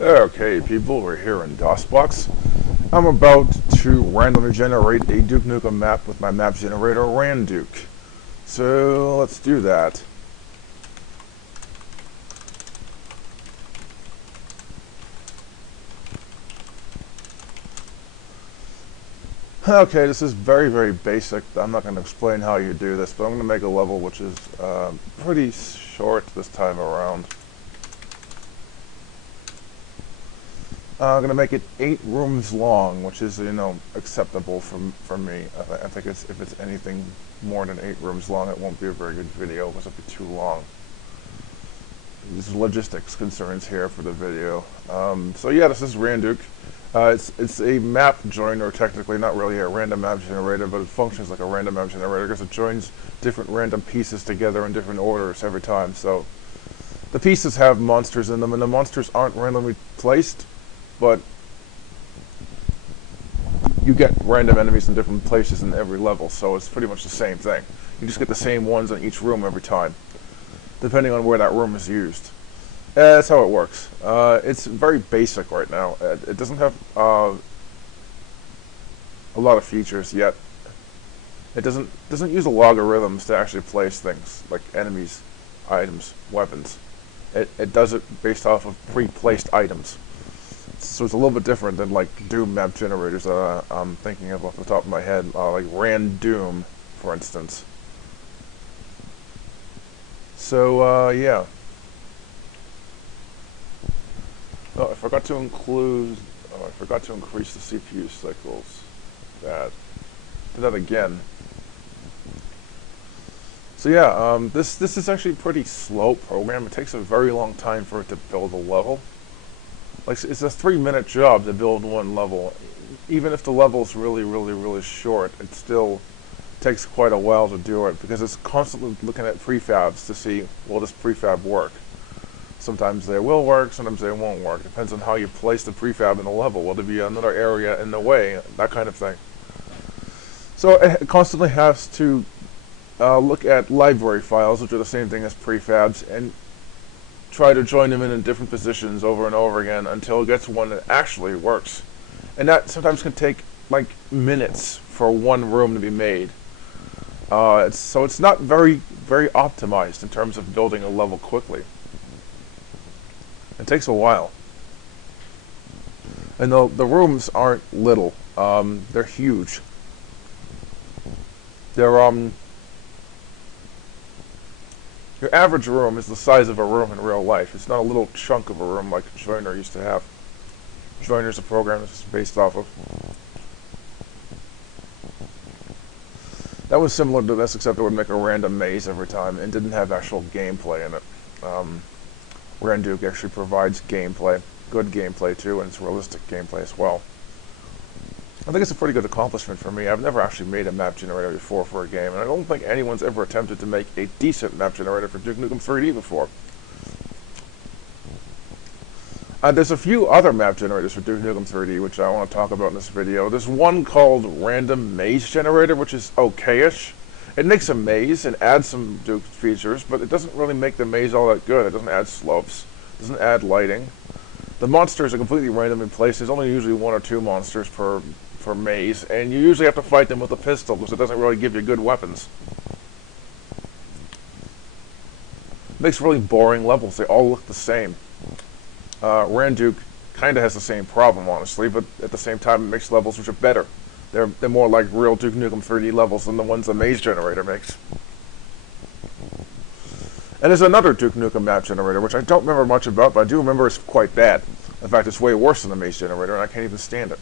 Okay, people, we're here in DOSBox. I'm about to randomly generate a Duke Nukem map with my map generator, Randuke. So, let's do that. Okay, this is very, very basic. I'm not going to explain how you do this, but I'm going to make a level which is pretty short this time around. I'm going to make it 8 rooms long, which is, acceptable for me. I think if it's anything more than 8 rooms long, it won't be a very good video because it'll be too long. There's logistics concerns here for the video. So yeah, this is Randuke. It's a map joiner, technically, not really a random map generator, but it functions like a random map generator because it joins different random pieces together in different orders every time. So the pieces have monsters in them, and the monsters aren't randomly placed, but you get random enemies in different places in every level, so it's pretty much the same thing. You just get the same ones in each room every time, depending on where that room is used. That's how it works. It's very basic right now. It doesn't have a lot of features yet. It doesn't use logarithms to actually place things like enemies, items, weapons. It does it based off of pre-placed items. So it's a little bit different than like Doom map generators that I'm thinking of off the top of my head, like Randuke, for instance. So yeah. Oh, I forgot to include. Oh, I forgot to increase the CPU cycles. Did that again. So yeah, this is actually a pretty slow program. It takes a very long time for it to build a level. Like, it's a 3-minute job to build one level. Even if the level's really short, it still takes quite a while to do it because it's constantly looking at prefabs to see, will this prefab work? Sometimes they will work, sometimes they won't work. Depends on how you place the prefab in the level. Will there be another area in the way? That kind of thing. So it constantly has to look at library files, which are the same thing as prefabs, and try to join them in different positions over and over again until it gets one that actually works. And that sometimes can take like minutes for one room to be made. So it's not very optimized in terms of building a level quickly. It takes a while. And the rooms aren't little. They're huge. They're your average room is the size of a room in real life. It's not a little chunk of a room like Joiner used to have. Joiner's a program that's based off of. That was similar to this, except it would make a random maze every time and didn't have actual gameplay in it. Randuke actually provides gameplay, good gameplay too, and it's realistic gameplay as well. I think it's a pretty good accomplishment for me. I've never actually made a map generator before for a game, and I don't think anyone's ever attempted to make a decent map generator for Duke Nukem 3D before. There's a few other map generators for Duke Nukem 3D, which I want to talk about in this video. There's one called Random Maze Generator, which is okay-ish. It makes a maze and adds some Duke features, but it doesn't really make the maze all that good. It doesn't add slopes, it doesn't add lighting. The monsters are completely randomly placed. There's only usually 1 or 2 monsters per maze, and you usually have to fight them with a pistol because it doesn't really give you good weapons. It makes really boring levels. They all look the same. Randuke kind of has the same problem, honestly, but at the same time it makes levels which are better. They're more like real Duke Nukem 3D levels than the ones the maze generator makes. And there's another Duke Nukem map generator, which I don't remember much about, but I do remember it's quite bad. In fact, it's way worse than the maze generator, and I can't even stand it.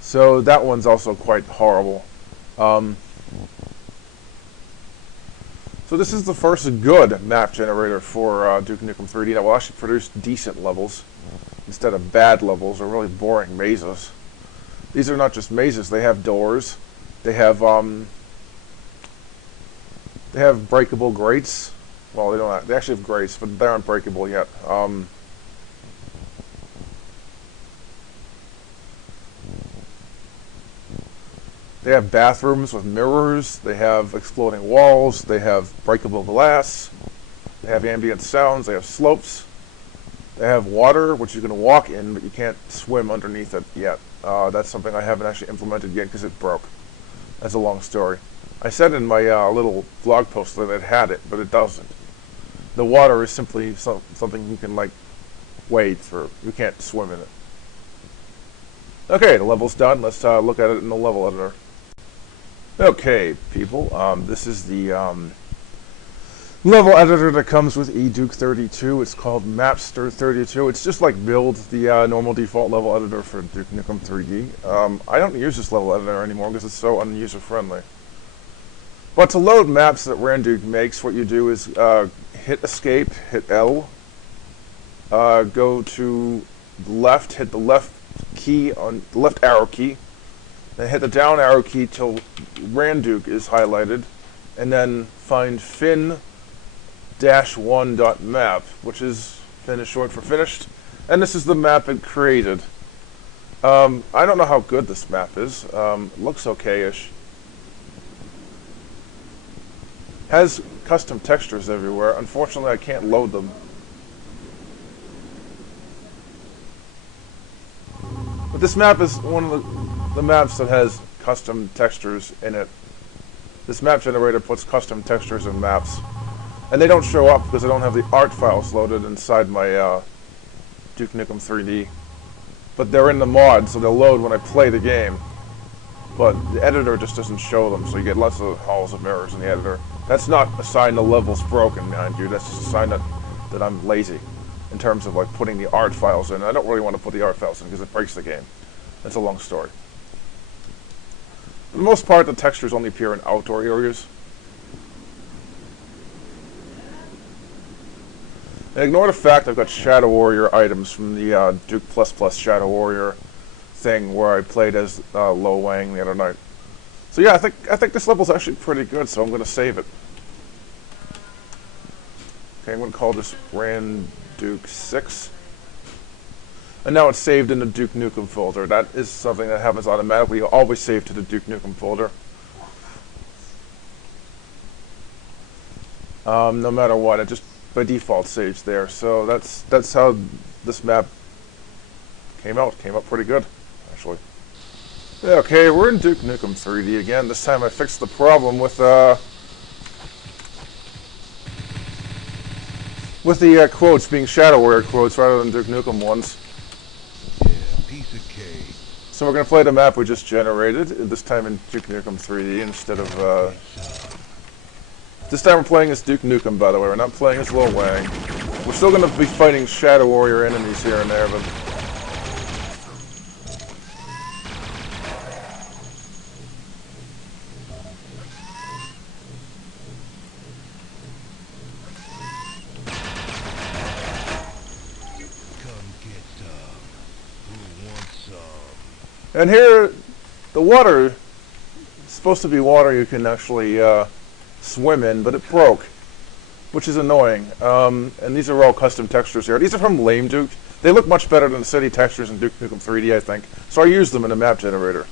So that one's also quite horrible. So this is the first good map generator for Duke Nukem 3D that will actually produce decent levels instead of bad levels or really boring mazes. These are not just mazes; they have doors. They have breakable grates. Well, they don't. They actually have grates, but they aren't breakable yet. They have bathrooms with mirrors, they have exploding walls, they have breakable glass, they They have ambient sounds, they have slopes, they have water, which you can walk in, but you can't swim underneath it yet. That's something I haven't actually implemented yet because it broke. That's a long story. I said in my little blog post that it had it, but it doesn't. The water is simply something you can, like, wade through. You can't swim in it. Okay, the level's done. Let's look at it in the level editor. Okay, people. This is the level editor that comes with Duke3d. It's called Mapster32. It's just like Build, the normal default level editor for Duke Nukem 3D. I don't use this level editor anymore because it's so user-friendly. But to load maps that Randuke makes, what you do is hit Escape, hit L, go to the left, hit the left key on the left arrow key, then hit the down arrow key till Randuke is highlighted, and then find fin-1.map, which is fin is short for finished, and this is the map it created. I don't know how good this map is. It looks okay-ish. Has custom textures everywhere. Unfortunately, I can't load them. But this map is one of the maps that has custom textures in it. This map generator puts custom textures in maps. And they don't show up because I don't have the art files loaded inside my Duke Nukem 3D. But they're in the mod, so they'll load when I play the game. But the editor just doesn't show them, so you get lots of halls of mirrors in the editor. That's not a sign the level's broken, mind you. That's just a sign that I'm lazy in terms of like putting the art files in. I don't really want to put the art files in because it breaks the game. That's a long story. For the most part, the textures only appear in outdoor areas. And ignore the fact I've got Shadow Warrior items from the Duke++ Shadow Warrior thing where I played as Lo Wang the other night. So yeah, I think this level's actually pretty good, so I'm going to save it. Okay, I'm going to call this Randuke 6. And now it's saved in the Duke Nukem folder. That is something that happens automatically. You always save to the Duke Nukem folder. No matter what, it just by default saves there. So that's how this map came out. Came out pretty good, actually. Okay, we're in Duke Nukem 3D again. This time I fixed the problem with the quotes being Shadow Warrior quotes rather than Duke Nukem ones. Yeah, piece of cake. So we're going to play the map we just generated, this time in Duke Nukem 3D instead of... This time we're playing as Duke Nukem, by the way. We're not playing as Lo Wang. We're still going to be fighting Shadow Warrior enemies here and there, but... And here, the water is supposed to be water you can actually swim in, but it broke, which is annoying. And these are all custom textures here. These are from Lame Duke. They look much better than the city textures in Duke Nukem 3D, I think. So I used them in the map generator.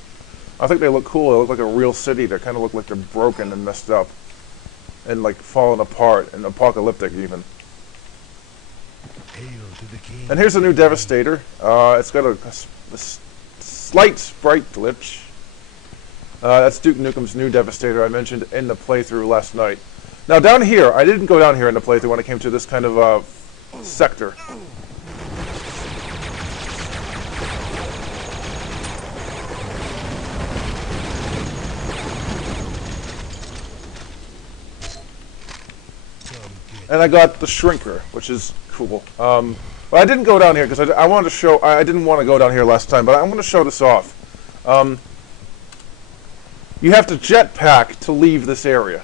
I think they look cool. They look like a real city. They kind of look like they're broken and messed up, and like falling apart and apocalyptic even. And here's a new Devastator. It's got a slight sprite glitch. That's Duke Nukem's new Devastator I mentioned in the playthrough last night. Now down here, I didn't go down here in the playthrough when I came to this kind of sector. And I got the Shrinker, which is cool. But I didn't go down here because I wanted to show. I didn't want to go down here last time, but I'm going to show this off. You have to jetpack to leave this area.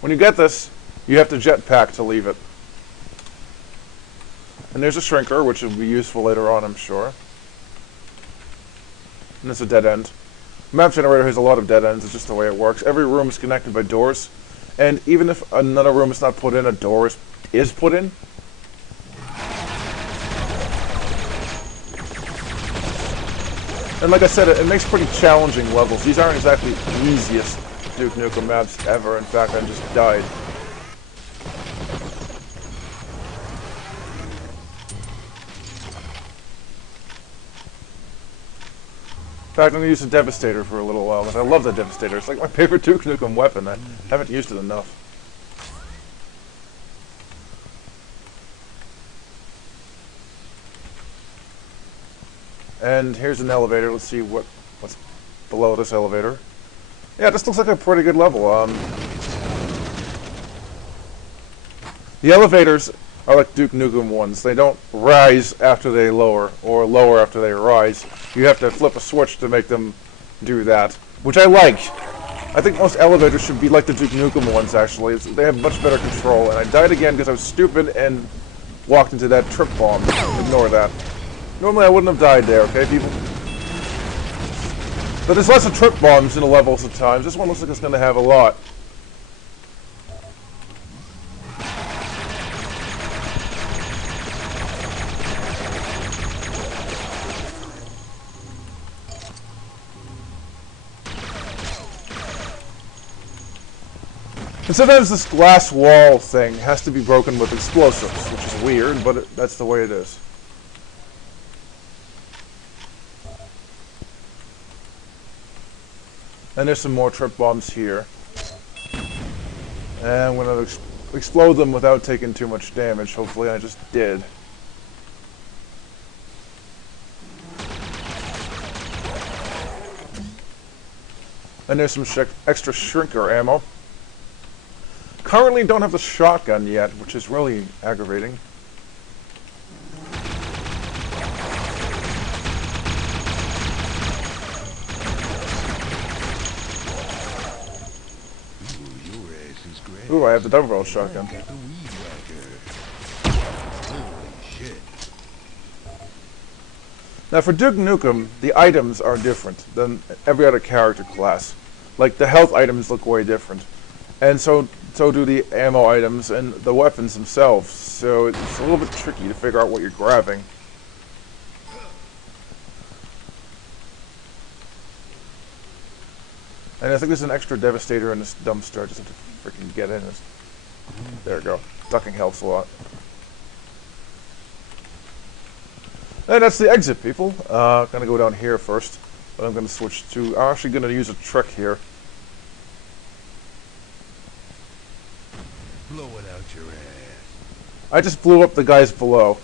When you get this, you have to jetpack to leave it. And there's a Shrinker, which will be useful later on, I'm sure. And there's a dead end. Map generator has a lot of dead ends. It's just the way it works. Every room is connected by doors. And even if another room is not put in, a door is put in. And like I said, it makes pretty challenging levels. These aren't exactly the easiest Duke Nukem maps ever. In fact, I just died. fact, I'm going to use the Devastator for a little while. I love the Devastator. It's like my favorite Duke Nukem weapon. I haven't used it enough. And here's an elevator. Let's see what's below this elevator. Yeah, this looks like a pretty good level. The elevators are like Duke Nukem ones. They don't rise after they lower, or lower after they rise. You have to flip a switch to make them do that, which I like. I think most elevators should be like the Duke Nukem ones, actually. They have much better control, and I died again because I was stupid and walked into that trip bomb. Ignore that. Normally I wouldn't have died there, okay, people? But there's lots of trip bombs in the levels at times. This one looks like it's going to have a lot. And sometimes this glass wall thing has to be broken with explosives, which is weird, but that's the way it is. And there's some more trip bombs here. And I'm going to explode them without taking too much damage. Hopefully I just did. And there's some extra shrinker ammo. Currently don't have the shotgun yet, which is really aggravating. Ooh, I have the double barrel shotgun. Now for Duke Nukem, the items are different than every other character class. Like the health items look way different. And so do the ammo items and the weapons themselves. So it's a little bit tricky to figure out what you're grabbing. And I think there's an extra Devastator in this dumpster. I just have to freaking get in. There we go. Ducking helps a lot. And that's the exit, people. Gonna go down here first. But I'm gonna switch to... I'm actually gonna use a trick here. Blow it out your ass. I just blew up the guys below.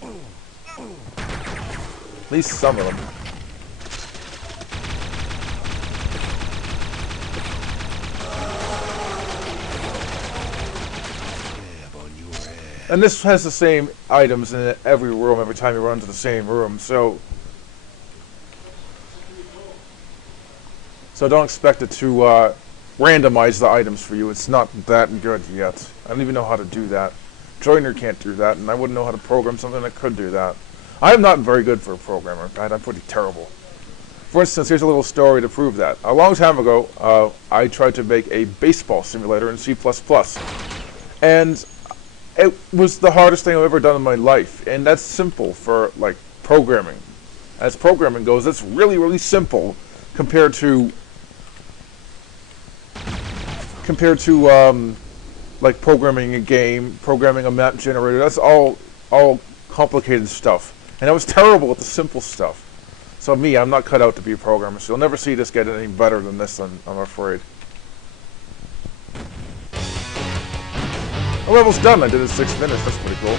At least some of them. And this has the same items in every room every time you run to the same room, so don't expect it to randomize the items for you. It's not that good yet. I don't even know how to do that. Joiner can't do that, and I wouldn't know how to program something that could do that. I'm not very good for a programmer. In fact, I'm pretty terrible. For instance, here's a little story to prove that. A long time ago, I tried to make a baseball simulator in C++. And it was the hardest thing I've ever done in my life. And that's simple for, like, programming. As programming goes, it's really, really simple compared to like programming a game, programming a map generator. That's all complicated stuff. And I was terrible at the simple stuff. So I'm not cut out to be a programmer, so you'll never see this get any better than this, I'm afraid. The level's done. I did it in 6 minutes. That's pretty cool.